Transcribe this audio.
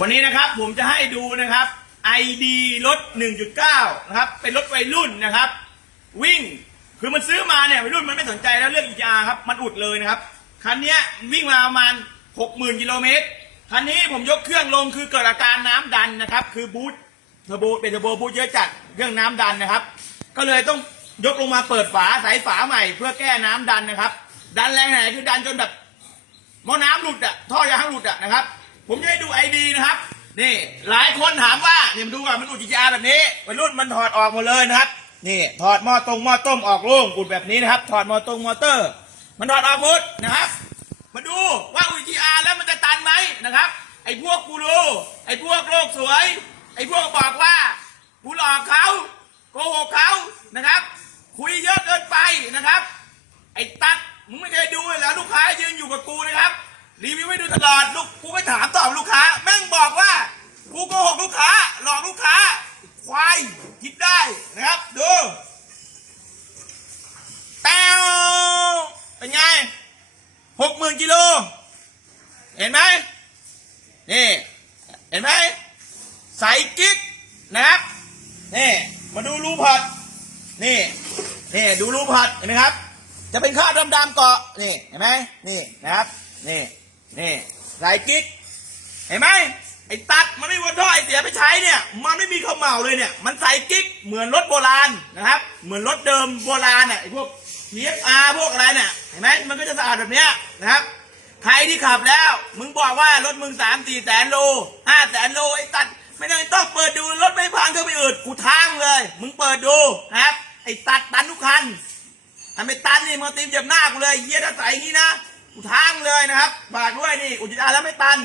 วันนี้นะครับผมจะให้ดูนะครับ ID รถ 1.9 นะครับ เป็นรถวัยรุ่นนะครับ วิ่งคือมันซื้อมาเนี่ยวัยรุ่นมันไม่สนใจแล้วเรื่อง EGR ครับ มันอุดเลยนะครับ คันนี้วิ่งมาประมาณ 60,000กิโลเมตรคันนี้ผมยกเครื่องลงคือเกิดอาการน้ำดันนะครับ คือบูทเทอร์โบเป็นเทอร์โบบูทเยอะจัดเครื่องน้ำดันนะครับ ก็เลยต้องยกลงมาเปิดฝาใส่ฝาใหม่ เพื่อแก้น้ำดันนะครับ ดันแรงไหนคือดันจนแบบหม้อน้ำหลุดอะท่อยางหลุดอะนะครับ ผมจะให้ดูไอดีนะครับ นี่หลายคนถามว่าเนี่ยมาดูก่อนมันอุดจีอาแบบนี้วัยรุ่นมันถอดออกหมดเลยนะครับ นี่ถอดหม้อตรงหม้อต้มออกโล่งอุดแบบนี้นะครับ ถอดหม้อตรงมอเตอร์ มันถอดออกหมดนะครับ มาดูว่าอุดจีอาแล้วมันจะตันไหมนะครับ ไอ้พวกกูรูไอ้พวกโลกสวย ไอ้พวกบอกว่ากูหลอกเขาโกหกเขานะครับ คุยเยอะเกินไปนะครับ ไอ้ตั๊กมึงไม่เคยดู ควายคิดได้นะครับ ดูแป้วเป็นไงหกหมื่นกิโล เห็นไหมนี่ เห็นไหมใส่กิ๊กนะครับนี่มาดูรูพอดนี่นี่ดูรูผัดเห็นไหมครับ จะเป็นข้าวดำๆเกาะนี่เห็นไหมนี่นะครับนี่นี่ลายกิ๊กเห็นไหม อ้ตัดมันไม่วนท่อไอเสียไปใช้เนี่ย มันไม่มีข้าวเหมาเลยเนี่ย มันใส่กิ๊กเหมือนรถโบราณนะครับ เหมือนรถเดิมโบราณอะไอ้พวก TFR พวกอะไรเนี่ยเห็นไหมมันก็จะสะอาดแบบเนี้ยนะครับใครที่ขับแล้ว มึงบอกว่ารถมึงสามสี่แสนโลห้าแสนโลไอ้ตัดไม่ต้องต้องเปิดดูรถไม่พังเธอไปอืดกูทางเลย มึงเปิดดูนะครับ ไอ้ตัดตันทุกคันถ้าไมตันนี่มึงเอาตีมเหยียบหน้ากูเลยเยี่ยถ้าใส่อย่างนี้นะกูทางเลยนะครับบากด้วยนี่อุจจาระแล้วไม่ตัน